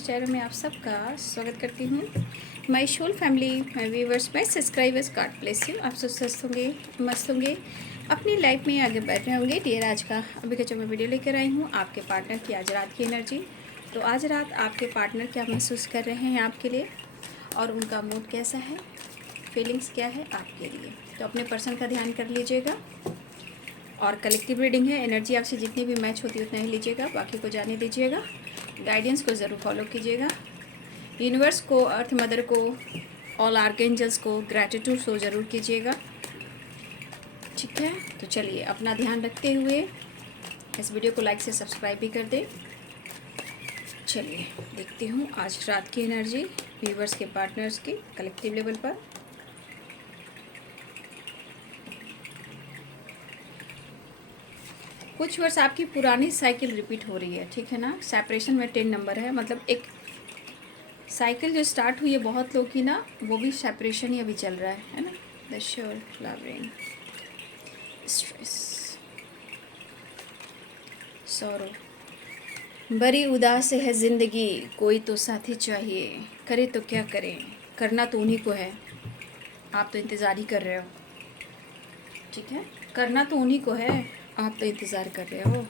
Channel में आप सबका स्वागत करती हूँ। My soul family, my viewers, my subscribers, God bless you. आप सब स्वस्थ होंगे, मस्त होंगे, अपनी लाइफ में आगे बढ़ रहे होंगे। डियर, आज का अभी का जो मैं वीडियो लेकर आई हूँ आपके पार्टनर की आज रात की एनर्जी। तो आज रात आपके पार्टनर क्या महसूस कर रहे हैं आपके लिए और उनका मूड कैसा है, फीलिंग्स क्या है आपके लिए। तो अपने पर्सन का ध्यान कर लीजिएगा और कलेक्टिव रीडिंग है। एनर्जी आपसे जितनी भी मैच होती है उतना ही लीजिएगा, बाकी को जाने दीजिएगा। गाइडेंस को ज़रूर फॉलो कीजिएगा। यूनिवर्स को, अर्थ मदर को, ऑल आर्कएंजल्स को ग्रैटिट्यूड शो ज़रूर कीजिएगा। ठीक है, तो चलिए अपना ध्यान रखते हुए इस वीडियो को लाइक से सब्सक्राइब भी कर दें। चलिए देखते हूँ आज रात की एनर्जी व्यूवर्स के पार्टनर्स की कलेक्टिव लेवल पर। कुछ वर्ष आपकी पुरानी साइकिल रिपीट हो रही है, ठीक है ना। सेपरेशन में 10 नंबर है, मतलब एक साइकिल जो स्टार्ट हुई है बहुत लोग की ना, वो भी सेपरेशन ही अभी चल रहा है ना। The sure flowering, stress, sorrow, बड़ी उदास है ज़िंदगी, कोई तो साथी चाहिए, करे तो क्या करें, करना तो उन्हीं को है, आप तो इंतज़ार ही कर रहे हो। ठीक है, करना तो उन्हीं को है, आप तो इंतज़ार कर रहे हो।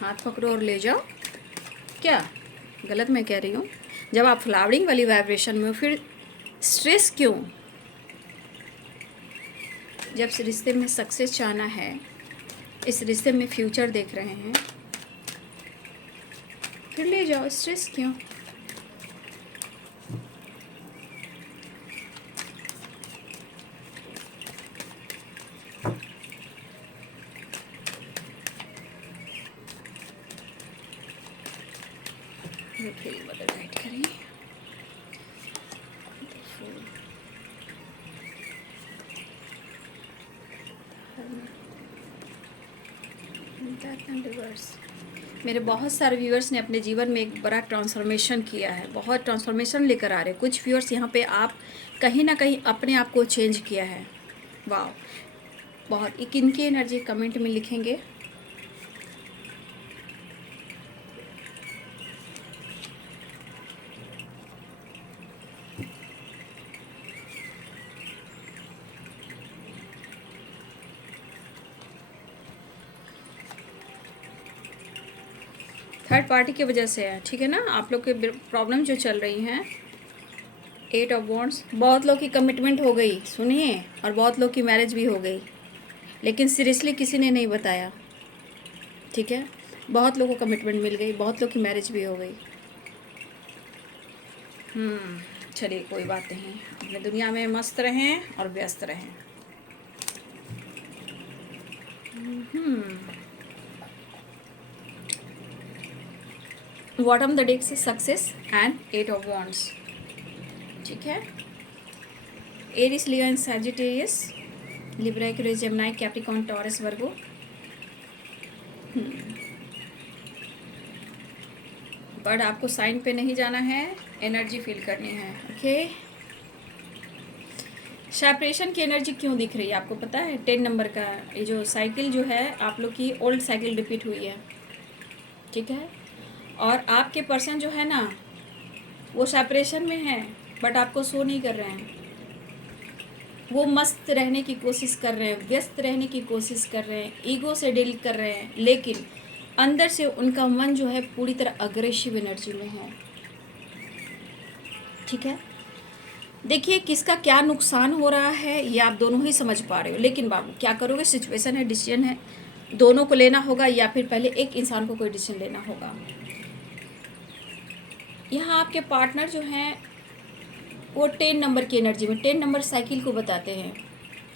हाथ पकड़ो और ले जाओ। क्या गलत मैं कह रही हूँ? जब आप फ्लावरिंग वाली वाइब्रेशन में हो फिर स्ट्रेस क्यों? जब इस रिश्ते में सक्सेस चाहना है, इस रिश्ते में फ्यूचर देख रहे हैं, फिर ले जाओ, स्ट्रेस क्यों? गाइड करें। मेरे बहुत सारे व्यूअर्स ने अपने जीवन में एक बड़ा ट्रांसफॉर्मेशन किया है, बहुत ट्रांसफॉर्मेशन लेकर आ रहे हैं। कुछ व्यूअर्स यहाँ पे आप कहीं ना कहीं अपने आप को चेंज किया है। वाह, बहुत। किनकी एनर्जी कमेंट में लिखेंगे? थर्ड पार्टी की वजह से है, ठीक है ना। आप लोग के प्रॉब्लम जो चल रही हैं, 8 ऑफ वॉन्ड्स, बहुत लोग की कमिटमेंट हो गई, सुनिए, और बहुत लोग की मैरिज भी हो गई, लेकिन सीरियसली किसी ने नहीं बताया। ठीक है, बहुत लोगों को कमिटमेंट मिल गई, बहुत लोग की मैरिज भी हो गई। चलिए कोई बात नहीं, अपने दुनिया में मस्त रहें और व्यस्त रहें। बॉटम द डेक से सक्सेस एंड 8 ऑफ वॉन्ड्स। ठीक है, Aries, Leo and Sagittarius, Libra, Aquarius, Gemini, Capricorn, Taurus, Virgo. But आपको साइन पे नहीं जाना है, एनर्जी फील करनी है। ओके, सेपरेशन की एनर्जी क्यों दिख रही है आपको पता है? 10 नंबर का ये जो साइकिल जो है आप लोग की, ओल्ड साइकिल रिपीट हुई है। ठीक है, और आपके पर्सन जो है ना वो सेपरेशन में है, बट आपको शो नहीं कर रहे हैं। वो मस्त रहने की कोशिश कर रहे हैं, व्यस्त रहने की कोशिश कर रहे हैं, ईगो से डील कर रहे हैं, लेकिन अंदर से उनका मन जो है पूरी तरह अग्रेसिव एनर्जी में है। ठीक है, देखिए किसका क्या नुकसान हो रहा है ये आप दोनों ही समझ पा रहे हो, लेकिन बाबू क्या करोगे? सिचुएशन है, डिसीजन है, दोनों को लेना होगा, या फिर पहले एक इंसान को कोई डिसीजन लेना होगा। यहाँ आपके पार्टनर जो हैं वो 10 नंबर की एनर्जी में, 10 नंबर साइकिल को बताते हैं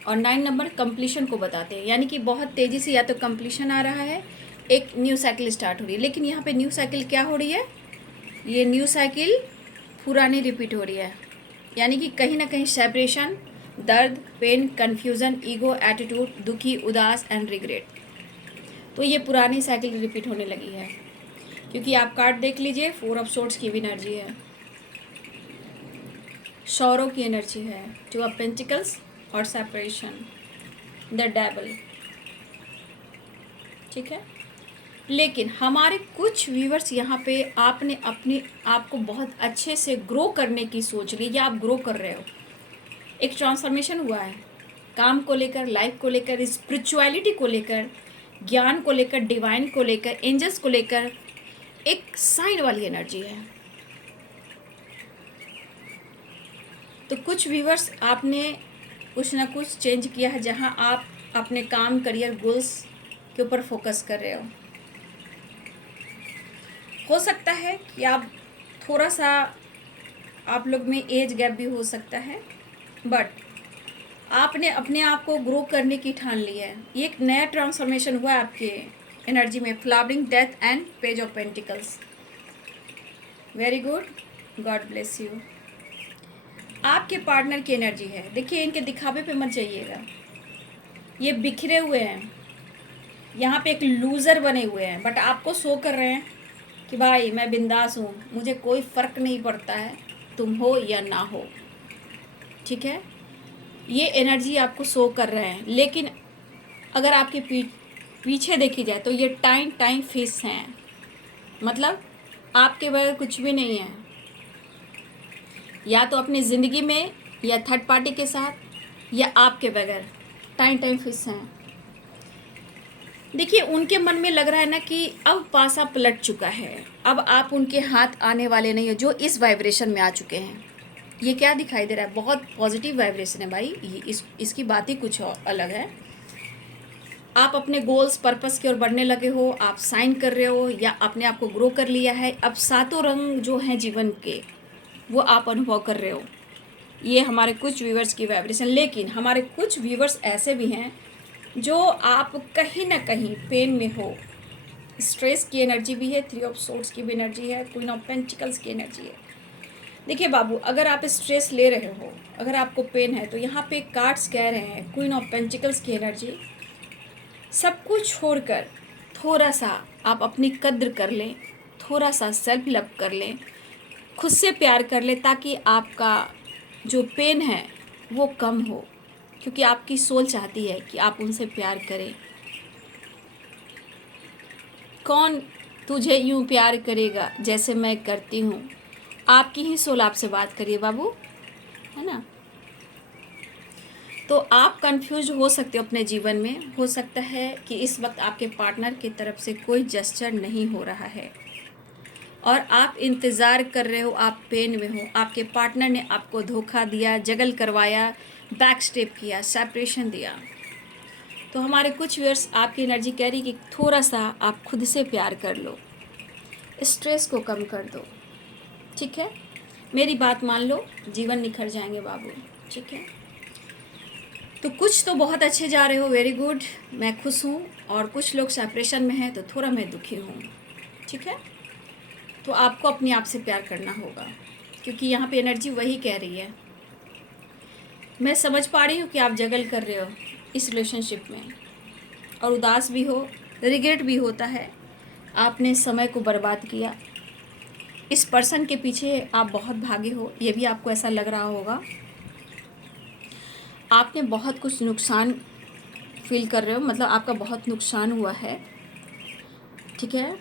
और 9 नंबर कंप्लीशन को बताते हैं, यानी कि बहुत तेज़ी से या तो कंप्लीशन आ रहा है, एक न्यू साइकिल स्टार्ट हो रही है। लेकिन यहाँ पे न्यू साइकिल क्या हो रही है? ये न्यू साइकिल पुरानी रिपीट हो रही है, यानी कि कहीं ना कहीं सेपरेशन, दर्द, पेन, कन्फ्यूज़न, ईगो, एटीट्यूड, दुखी, उदास एंड रिग्रेट। तो ये पुरानी साइकिल रिपीट होने लगी है, क्योंकि आप कार्ड देख लीजिए, 4 ऑफ सोर्ड्स की भी एनर्जी है, सौरों की एनर्जी है, 2 ऑफ पेंटिकल्स और सेपरेशन, द डेविल। ठीक है। लेकिन हमारे कुछ व्यूवर्स यहाँ पे आपने अपने आप को बहुत अच्छे से ग्रो करने की सोच ली या आप ग्रो कर रहे हो, एक ट्रांसफॉर्मेशन हुआ है काम को लेकर, लाइफ को लेकर, स्पिरिचुअलिटी को लेकर, ज्ञान को लेकर, डिवाइन को लेकर, एंजल्स को लेकर, एक साइन वाली एनर्जी है। तो कुछ व्यूवर्स आपने कुछ ना कुछ चेंज किया है जहाँ आप अपने काम, करियर, गोल्स के ऊपर फोकस कर रहे हो सकता है कि आप थोड़ा सा, आप लोग में एज गैप भी हो सकता है, बट आपने अपने आप को ग्रो करने की ठान ली है। ये एक नया ट्रांसफॉर्मेशन हुआ है आपके एनर्जी में। Flowering, death and page of pentacles. Very good, God bless you. आपके पार्टनर की एनर्जी है, देखिए इनके दिखावे पे मत जाइएगा, ये बिखरे हुए हैं, यहाँ पे एक लूज़र बने हुए हैं, बट आपको शो कर रहे हैं कि भाई मैं बिंदास हूँ, मुझे कोई फ़र्क नहीं पड़ता है तुम हो या ना हो, ठीक है। ये एनर्जी आपको शो कर रहे हैं। लेकिन अगर आपके पीछे देखी जाए तो ये टाइम फिश हैं, मतलब आपके बगैर कुछ भी नहीं है, या तो अपनी ज़िंदगी में या थर्ड पार्टी के साथ या आपके बगैर टाइम फिश हैं। देखिए उनके मन में लग रहा है ना कि अब पासा पलट चुका है, अब आप उनके हाथ आने वाले नहीं हो, जो इस वाइब्रेशन में आ चुके हैं। ये क्या दिखाई दे रहा है, बहुत पॉजिटिव वाइब्रेशन है भाई, इसकी बात ही कुछ अलग है। आप अपने गोल्स, पर्पस की ओर बढ़ने लगे हो, आप साइन कर रहे हो या अपने आप को ग्रो कर लिया है। अब सातों रंग जो हैं जीवन के वो आप अनुभव कर रहे हो। ये हमारे कुछ व्यूवर्स की वाइब्रेशन। लेकिन हमारे कुछ व्यूवर्स ऐसे भी हैं जो आप कहीं ना कहीं पेन में हो। स्ट्रेस की एनर्जी भी है, 3 ऑफ सोर्ड्स की भी एनर्जी है, क्वीन ऑफ पेंटिकल्स की एनर्जी है। देखिए बाबू, अगर आप स्ट्रेस ले रहे हो, अगर आपको पेन है, तो यहाँ पे कार्ड्स कह रहे हैं क्वीन ऑफ पेंटिकल्स की एनर्जी, सब कुछ छोड़कर थोड़ा सा आप अपनी कद्र कर लें, थोड़ा सा सेल्फ लव कर लें, खुद से प्यार कर लें, ताकि आपका जो पेन है वो कम हो, क्योंकि आपकी सोल चाहती है कि आप उनसे प्यार करें। कौन तुझे यूं प्यार करेगा जैसे मैं करती हूँ, आपकी ही सोल आपसे बात करिए बाबू, है ना। तो आप कंफ्यूज हो सकते हो अपने जीवन में। हो सकता है कि इस वक्त आपके पार्टनर की तरफ से कोई जेस्चर नहीं हो रहा है और आप इंतज़ार कर रहे हो, आप पेन में हो, आपके पार्टनर ने आपको धोखा दिया, जगल करवाया, बैक स्टेप किया, सेपरेशन दिया। तो हमारे कुछ व्यूअर्स, आपकी एनर्जी कह रही कि थोड़ा सा आप खुद से प्यार कर लो, स्ट्रेस को कम कर दो, ठीक है। मेरी बात मान लो, जीवन निखर जाएंगे बाबू, ठीक है। तो कुछ तो बहुत अच्छे जा रहे हो, वेरी गुड, मैं खुश हूँ। और कुछ लोग सेपरेशन में हैं तो थोड़ा मैं दुखी हूँ, ठीक है। तो आपको अपने आप से प्यार करना होगा, क्योंकि यहाँ पे एनर्जी वही कह रही है। मैं समझ पा रही हूँ कि आप जगल कर रहे हो इस रिलेशनशिप में, और उदास भी हो, रिग्रेट भी होता है, आपने समय को बर्बाद किया, इस पर्सन के पीछे आप बहुत भागे हो, ये भी आपको ऐसा लग रहा होगा। आपने बहुत कुछ नुकसान फील कर रहे हो, मतलब आपका बहुत नुकसान हुआ है, ठीक है।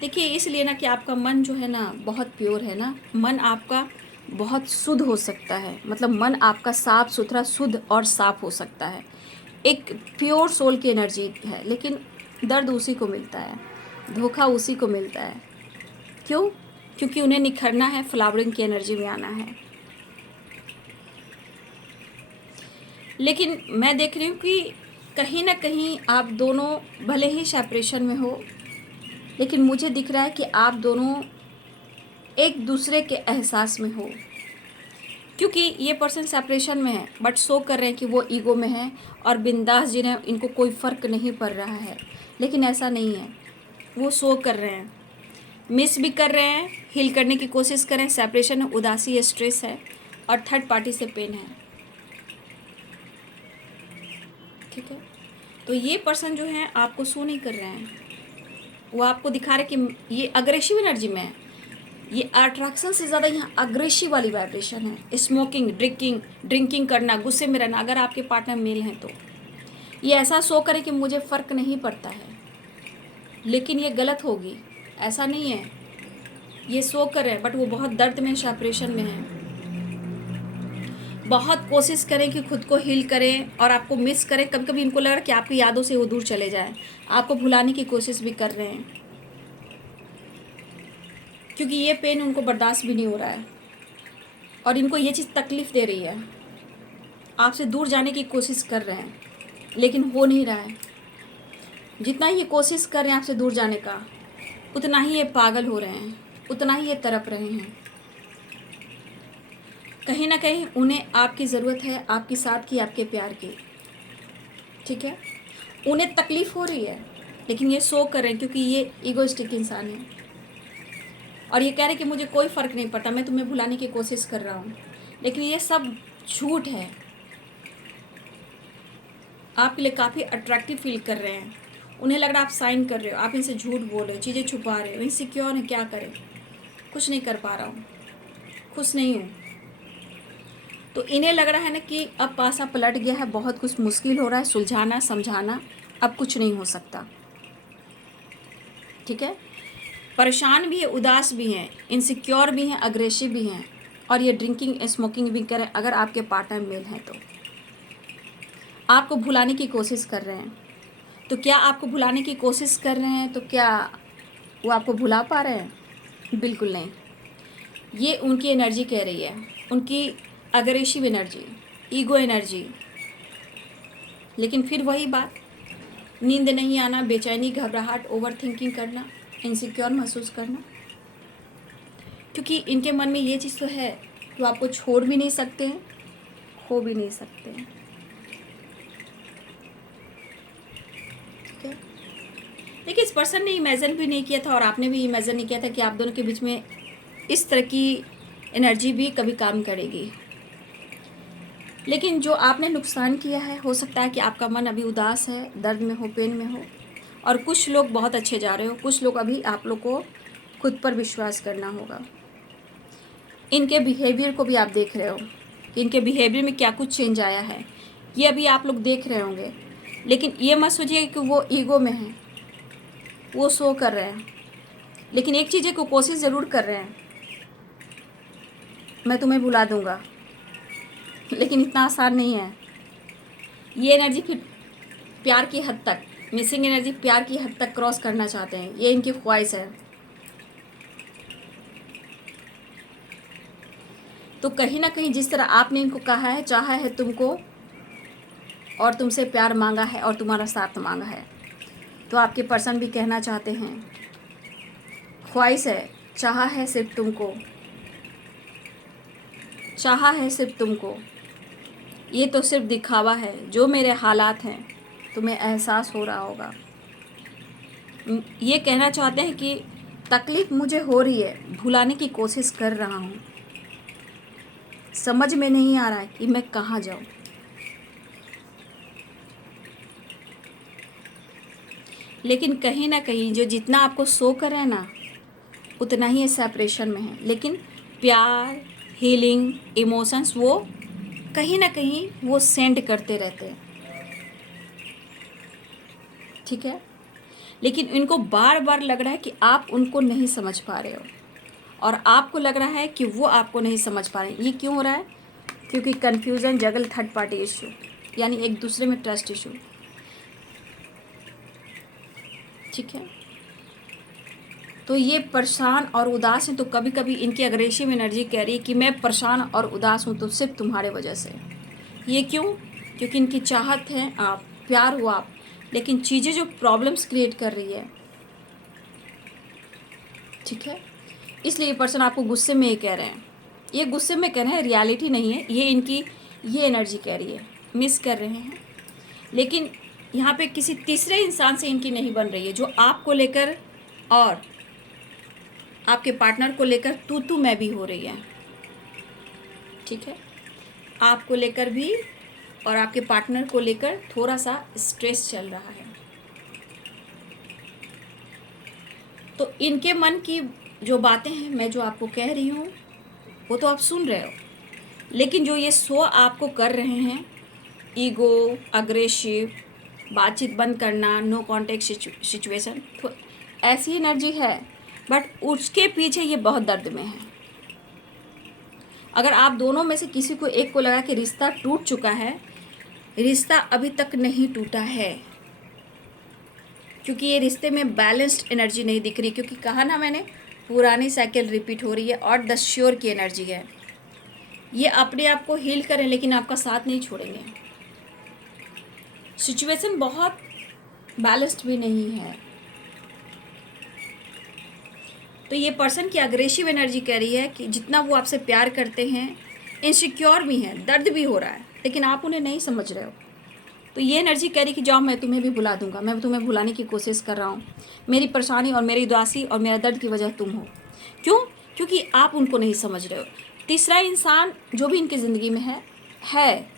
देखिए इसलिए ना कि आपका मन जो है ना बहुत प्योर है ना, मन आपका बहुत शुद्ध हो सकता है, मतलब मन आपका साफ़ सुथरा, शुद्ध और साफ़ हो सकता है, एक प्योर सोल की एनर्जी है। लेकिन दर्द उसी को मिलता है, धोखा उसी को मिलता है। क्यों? क्योंकि उन्हें निखरना है, फ्लावरिंग की एनर्जी में आना है। लेकिन मैं देख रही हूँ कि कहीं ना कहीं आप दोनों भले ही सेपरेशन में हो, लेकिन मुझे दिख रहा है कि आप दोनों एक दूसरे के एहसास में हो, क्योंकि ये पर्सन सेपरेशन में है बट शो कर रहे हैं कि वो ईगो में है और बिंदास जिन्हें इनको कोई फ़र्क नहीं पड़ रहा है। लेकिन ऐसा नहीं है, वो शो कर रहे हैं, मिस भी कर रहे हैं, हील करने की कोशिश कर रहे हैं। सेपरेशन है, उदासी है, स्ट्रेस है और थर्ड पार्टी से पेन है, ठीक है। तो ये पर्सन जो है आपको शो नहीं कर रहे हैं, वो आपको दिखा रहे कि ये अग्रेसिव एनर्जी में है, ये अट्रैक्शन से ज़्यादा यहाँ अग्रेसिव वाली वाइब्रेशन है। स्मोकिंग, ड्रिंकिंग करना, गुस्से में रहना, अगर आपके पार्टनर मेल हैं तो ये ऐसा शो करे कि मुझे फ़र्क नहीं पड़ता है, लेकिन ये गलत होगी, ऐसा नहीं है। ये शो करें बट वो बहुत दर्द में, सेपरेशन में है। बहुत कोशिश करें कि खुद को हील करें और आपको मिस करें। कभी कभी इनको लग रहा है कि आपकी यादों से वो दूर चले जाएं, आपको भुलाने की कोशिश भी कर रहे हैं, क्योंकि ये पेन उनको बर्दाश्त भी नहीं हो रहा है और इनको ये चीज़ तकलीफ़ दे रही है। आपसे दूर जाने की कोशिश कर रहे हैं लेकिन हो नहीं रहा है। जितना ये कोशिश कर रहे हैं आपसे दूर जाने का, उतना ही ये पागल हो रहे हैं, उतना ही ये तड़प रहे हैं। कहीं ना कहीं उन्हें आपकी ज़रूरत है, आपकी साथ की, आपके प्यार की। ठीक है, उन्हें तकलीफ़ हो रही है लेकिन ये शो कर रहे हैं क्योंकि ये ईगोइस्टिक इंसान है और ये कह रहे हैं कि मुझे कोई फ़र्क नहीं पड़ता, मैं तुम्हें भुलाने की कोशिश कर रहा हूँ। लेकिन ये सब झूठ है। आपके लिए काफ़ी अट्रैक्टिव फील कर रहे हैं, उन्हें लग रहा है आप साइन कर रहे हो, आप इनसे झूठ बोल रहे हो, चीज़ें छुपा रहे हो, इनसिक्योर है, क्या करें, कुछ नहीं कर पा रहा हूँ, खुश नहीं हूँ। तो इन्हें लग रहा है ना कि अब पासा पलट गया है, बहुत कुछ मुश्किल हो रहा है, सुलझाना समझाना अब कुछ नहीं हो सकता। ठीक है, परेशान भी है, उदास भी हैं, इनसिक्योर भी हैं, अग्रेसिव भी हैं और ये ड्रिंकिंग स्मोकिंग भी करें अगर आपके पार्टनर मेल हैं तो। आपको भुलाने की कोशिश कर रहे हैं, तो क्या आपको भुलाने की कोशिश कर रहे हैं तो क्या वो आपको भुला पा रहे हैं? बिल्कुल नहीं। ये उनकी एनर्जी कह रही है, उनकी अग्रेसिव एनर्जी, ईगो एनर्जी। लेकिन फिर वही बात, नींद नहीं आना, बेचैनी, घबराहट, ओवर थिंकिंग करना, इनसिक्योर महसूस करना, क्योंकि इनके मन में ये चीज़ तो है कि वो आपको छोड़ भी नहीं सकते हैं, खो भी नहीं सकते हैं। ठीक है, देखिए इस पर्सन ने इमेजिन भी नहीं किया था और आपने भी इमेजिन नहीं किया था कि आप दोनों के बीच में इस तरह की एनर्जी भी कभी काम करेगी। लेकिन जो आपने नुकसान किया है, हो सकता है कि आपका मन अभी उदास है, दर्द में हो, पेन में हो, और कुछ लोग बहुत अच्छे जा रहे हो, कुछ लोग अभी आप लोग को खुद पर विश्वास करना होगा। इनके बिहेवियर को भी आप देख रहे हो कि इनके बिहेवियर में क्या कुछ चेंज आया है, ये अभी आप लोग देख रहे होंगे। लेकिन ये मत सोचिए कि वो ईगो में है, वो शो कर रहे हैं, लेकिन एक चीज़ को कोशिश ज़रूर कर रहे हैं, मैं तुम्हें भुला दूंगा, लेकिन इतना आसान नहीं है। ये एनर्जी फिर प्यार की हद तक, मिसिंग एनर्जी प्यार की हद तक क्रॉस करना चाहते हैं, ये इनकी ख्वाहिश है। तो कहीं ना कहीं जिस तरह आपने इनको कहा है, चाहा है तुमको और तुमसे प्यार मांगा है और तुम्हारा साथ मांगा है, तो आपके पर्सन भी कहना चाहते हैं, ख्वाहिश है, चाहा है सिर्फ तुमको, चाहा है सिर्फ तुमको, ये तो सिर्फ दिखावा है, जो मेरे हालात हैं तुम्हें एहसास हो रहा होगा। ये कहना चाहते हैं कि तकलीफ़ मुझे हो रही है, भुलाने की कोशिश कर रहा हूँ, समझ में नहीं आ रहा है कि मैं कहाँ जाऊँ। लेकिन कहीं ना कहीं जो जितना आपको शो कर है ना, उतना ही सेपरेशन में है। लेकिन प्यार, हीलिंग, इमोशंस वो कहीं ना कहीं वो सेंड करते रहते हैं। ठीक है, लेकिन इनको बार बार लग रहा है कि आप उनको नहीं समझ पा रहे हो और आपको लग रहा है कि वो आपको नहीं समझ पा रहे हैं। ये क्यों हो रहा है? क्योंकि कन्फ्यूज़न, जगल, थर्ड पार्टी इशू, यानी एक दूसरे में ट्रस्ट इशू। ठीक है, तो ये परेशान और उदास हैं, तो कभी कभी इनकी अग्रेसिव एनर्जी कह रही है कि मैं परेशान और उदास हूँ तो सिर्फ तुम्हारे वजह से। ये क्यों? क्योंकि इनकी चाहत है आप, प्यार हो आप, लेकिन चीज़ें जो प्रॉब्लम्स क्रिएट कर रही है। ठीक है, इसलिए ये पर्सन आपको गुस्से में ये कह रहे हैं, ये गुस्से में कह रहे हैं, रियलिटी नहीं है, ये इनकी ये एनर्जी कह रही है, मिस कर रहे हैं। लेकिन यहाँ पे किसी तीसरे इंसान से इनकी नहीं बन रही है, जो आपको लेकर और आपके पार्टनर को लेकर तू मैं भी हो रही है। ठीक है, आपको लेकर भी और आपके पार्टनर को लेकर थोड़ा सा स्ट्रेस चल रहा है। तो इनके मन की जो बातें हैं, मैं जो आपको कह रही हूँ वो तो आप सुन रहे हो, लेकिन जो ये शो आपको कर रहे हैं, ईगो, अग्रेसिव, बातचीत बंद करना, नो कॉन्टेक्ट सिचुएशन, तो ऐसी एनर्जी है, बट उसके पीछे ये बहुत दर्द में है। अगर आप दोनों में से किसी को एक को लगा कि रिश्ता टूट चुका है, रिश्ता अभी तक नहीं टूटा है, क्योंकि ये रिश्ते में बैलेंस्ड एनर्जी नहीं दिख रही। क्योंकि कहा ना मैंने, पुरानी साइकिल रिपीट हो रही है और द श्योर की एनर्जी है। ये अपने आप को हील करें लेकिन आपका साथ नहीं छोड़ेंगे। सिचुएशन बहुत बैलेंस्ड भी नहीं है। तो ये पर्सन की अग्रेसिव एनर्जी कह रही है कि जितना वो आपसे प्यार करते हैं, इनसिक्योर भी हैं, दर्द भी हो रहा है, लेकिन आप उन्हें नहीं समझ रहे हो। तो ये एनर्जी कह रही कि जाओ, मैं तुम्हें भी भुला दूंगा, मैं तुम्हें भुलाने की कोशिश कर रहा हूँ। मेरी परेशानी और मेरी उदासी और मेरा दर्द की वजह तुम हो। क्यों? क्योंकि आप उनको नहीं समझ रहे हो। तीसरा इंसान जो भी इनकी ज़िंदगी में है,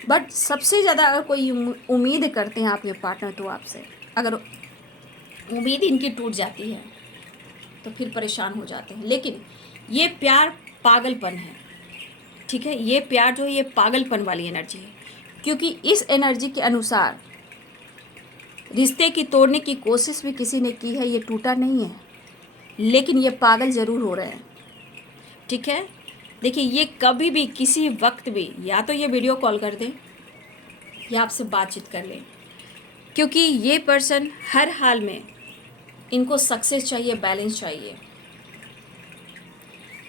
बट सबसे ज़्यादा अगर कोई उम्मीद करते हैं आपके पार्टनर, तो आपसे अगर उम्मीद इनकी टूट जाती है तो फिर परेशान हो जाते हैं। लेकिन ये प्यार पागलपन है, ठीक है? ये प्यार जो है ये पागलपन वाली एनर्जी है, क्योंकि इस एनर्जी के अनुसार रिश्ते की तोड़ने की कोशिश भी किसी ने की है, ये टूटा नहीं है, लेकिन ये पागल ज़रूर हो रहे हैं, ठीक है? देखिए, ये कभी भी किसी वक्त भी या तो ये वीडियो कॉल कर दें या आपसे बातचीत कर लें, क्योंकि ये पर्सन हर हाल में इनको सक्सेस चाहिए, बैलेंस चाहिए।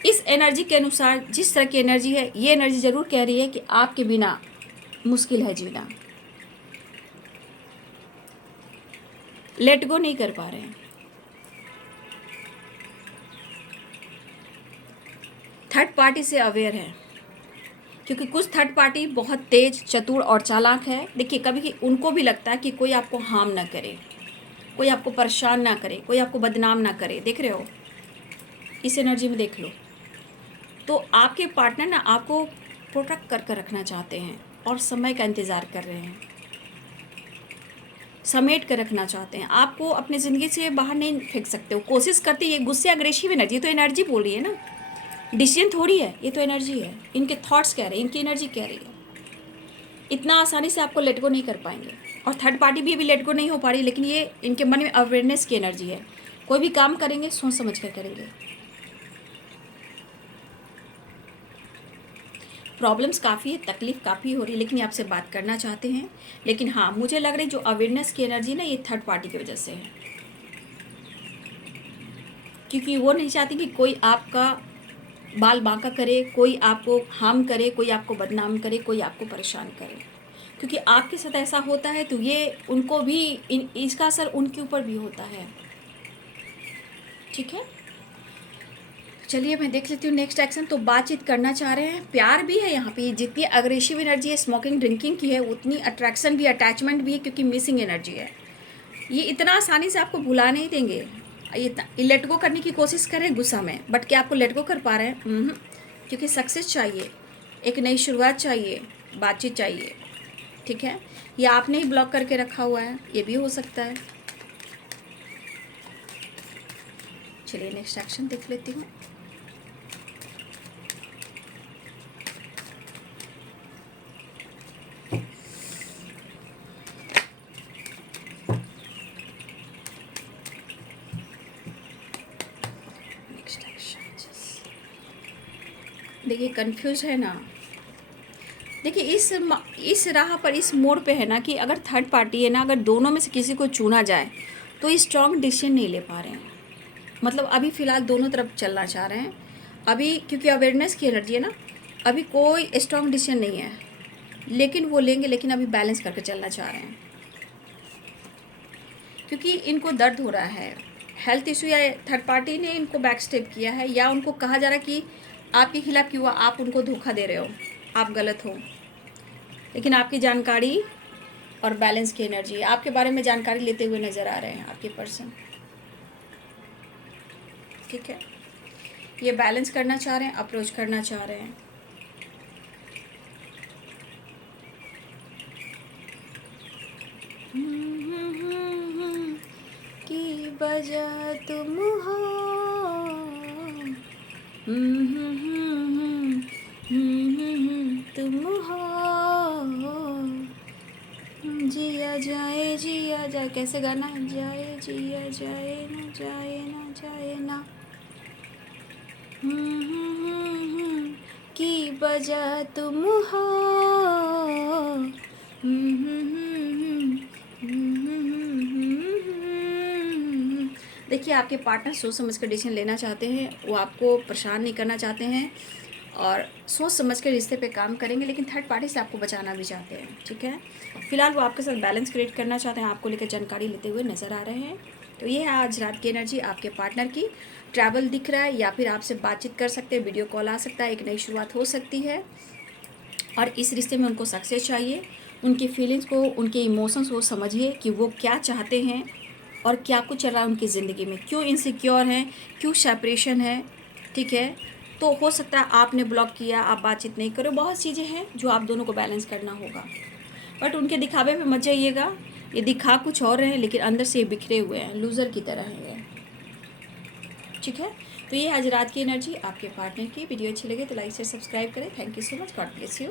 इस एनर्जी के अनुसार जिस तरह की एनर्जी है, ये एनर्जी ज़रूर कह रही है कि आपके बिना मुश्किल है जीना। लेट गो नहीं कर पा रहे हैं। थर्ड पार्टी से अवेयर है, क्योंकि कुछ थर्ड पार्टी बहुत तेज, चतुर और चालाक है। देखिए, कभी उनको भी लगता है कि कोई आपको हार्म ना करे, कोई आपको परेशान ना करे, कोई आपको बदनाम ना करे। देख रहे हो, इस एनर्जी में देख लो। तो आपके पार्टनर ना आपको प्रोटेक्ट कर कर रखना चाहते हैं और समय का इंतज़ार कर रहे हैं, समेट कर रखना चाहते हैं। आपको अपनी ज़िंदगी से बाहर नहीं फेंक सकते हो, कोशिश करते। ये गुस्से अग्रेसिव एनर्जी, तो एनर्जी बोल रही है ना, डिसीजन थोड़ी है, ये तो एनर्जी है। इनके थॉट्स कह रहे हैं, इनकी एनर्जी कह रही है। इतना आसानी से आपको लेट गो नहीं कर पाएंगे, और थर्ड पार्टी भी अभी लेट गो नहीं हो पा रही, लेकिन ये इनके मन में अवेयरनेस की एनर्जी है। कोई भी काम करेंगे सोच समझ कर करेंगे। प्रॉब्लम्स काफ़ी है, तकलीफ़ काफ़ी हो रही है, लेकिन ये आपसे बात करना चाहते हैं। लेकिन हाँ, मुझे लग रही जो अवेयरनेस की एनर्जी ना, ये थर्ड पार्टी की वजह से है, क्योंकि वो नहीं चाहती कि कोई आपका बाल बांका करे, कोई आपको हार्म करे, कोई आपको बदनाम करे, कोई आपको परेशान करे। क्योंकि आपके साथ ऐसा होता है तो ये उनको भी इसका असर उनके ऊपर भी होता है, ठीक है? चलिए, मैं देख लेती हूँ नेक्स्ट एक्शन। तो बातचीत करना चाह रहे हैं, प्यार भी है यहाँ पे। जितनी अग्रेसिव एनर्जी है स्मोकिंग ड्रिंकिंग की है, उतनी अट्रैक्शन भी, अटैचमेंट भी है, क्योंकि मिसिंग एनर्जी है। ये इतना आसानी से आपको भुला नहीं देंगे। ये लेट गो करने की कोशिश करें गुस्सा में, बट क्या आपको लेट गो कर पा रहे हैं? क्योंकि सक्सेस चाहिए, एक नई शुरुआत चाहिए, बातचीत चाहिए, ठीक है? या आपने ही ब्लॉक करके रखा हुआ है, ये भी हो सकता है। चलिए, नेक्स्ट एक्शन देख लेती हूँ। देखिए, कंफ्यूज है ना। देखिए, इस राह पर, इस मोड़ पे है ना, कि अगर थर्ड पार्टी है ना, अगर दोनों में से किसी को चुना जाए तो स्ट्रॉन्ग डिसीजन नहीं ले पा रहे हैं। मतलब अभी फ़िलहाल दोनों तरफ चलना चाह रहे हैं अभी, क्योंकि अवेयरनेस की एनर्जी है ना। अभी कोई स्ट्रॉन्ग डिसीजन नहीं है, लेकिन वो लेंगे, लेकिन अभी बैलेंस करके चलना चाह रहे हैं, क्योंकि इनको दर्द हो रहा है, हेल्थ इशू, या थर्ड पार्टी ने इनको बैक स्टेप किया है, या उनको कहा जा रहा है कि आपके खिलाफ क्यों, आप उनको धोखा दे रहे हो, आप गलत हो। लेकिन आपकी जानकारी और बैलेंस की एनर्जी, आपके बारे में जानकारी लेते हुए नज़र आ रहे हैं आपके पर्सन, ठीक है? ये बैलेंस करना चाह रहे हैं, अप्रोच करना चाह रहे हैं। की वजह तुम हो, तुम हो, जिया जाए कैसे गाना है, जाए जिया जाए ना जाए ना जाए ना, की वजह तुम हो, देखिए आपके पार्टनर सोच समझ कर डिसीजन लेना चाहते हैं, वो आपको परेशान नहीं करना चाहते हैं और सोच समझ के रिश्ते पे काम करेंगे, लेकिन थर्ड पार्टी से आपको बचाना भी चाहते हैं। ठीक है, फिलहाल वो आपके साथ बैलेंस क्रिएट करना चाहते हैं, आपको लेकर जानकारी लेते हुए नज़र आ रहे हैं। तो ये है आज रात की एनर्जी आपके पार्टनर की। ट्रैवल दिख रहा है या फिर आपसे बातचीत कर सकते हैं, वीडियो कॉल आ सकता है, एक नई शुरुआत हो सकती है और इस रिश्ते में उनको सक्सेस चाहिए। उनकी फीलिंग्स को, उनके इमोशंस को समझिए कि वो क्या चाहते हैं और क्या कुछ चल रहा है उनकी ज़िंदगी में, क्यों इनसिक्योर हैं, क्यों सेपरेशन है। ठीक है, तो हो सकता है आपने ब्लॉक किया, आप बातचीत नहीं करो, बहुत चीज़ें हैं जो आप दोनों को बैलेंस करना होगा। बट उनके दिखावे पे मत जाइएगा, ये दिखा कुछ और रहे हैं लेकिन अंदर से ये बिखरे हुए हैं, लूज़र की तरह हैं ये। ठीक है, तो ये आज रात की एनर्जी आपके पार्टनर की। वीडियो अच्छी लगे तो लाइक से सब्सक्राइब करें। Thank you so much, God bless you.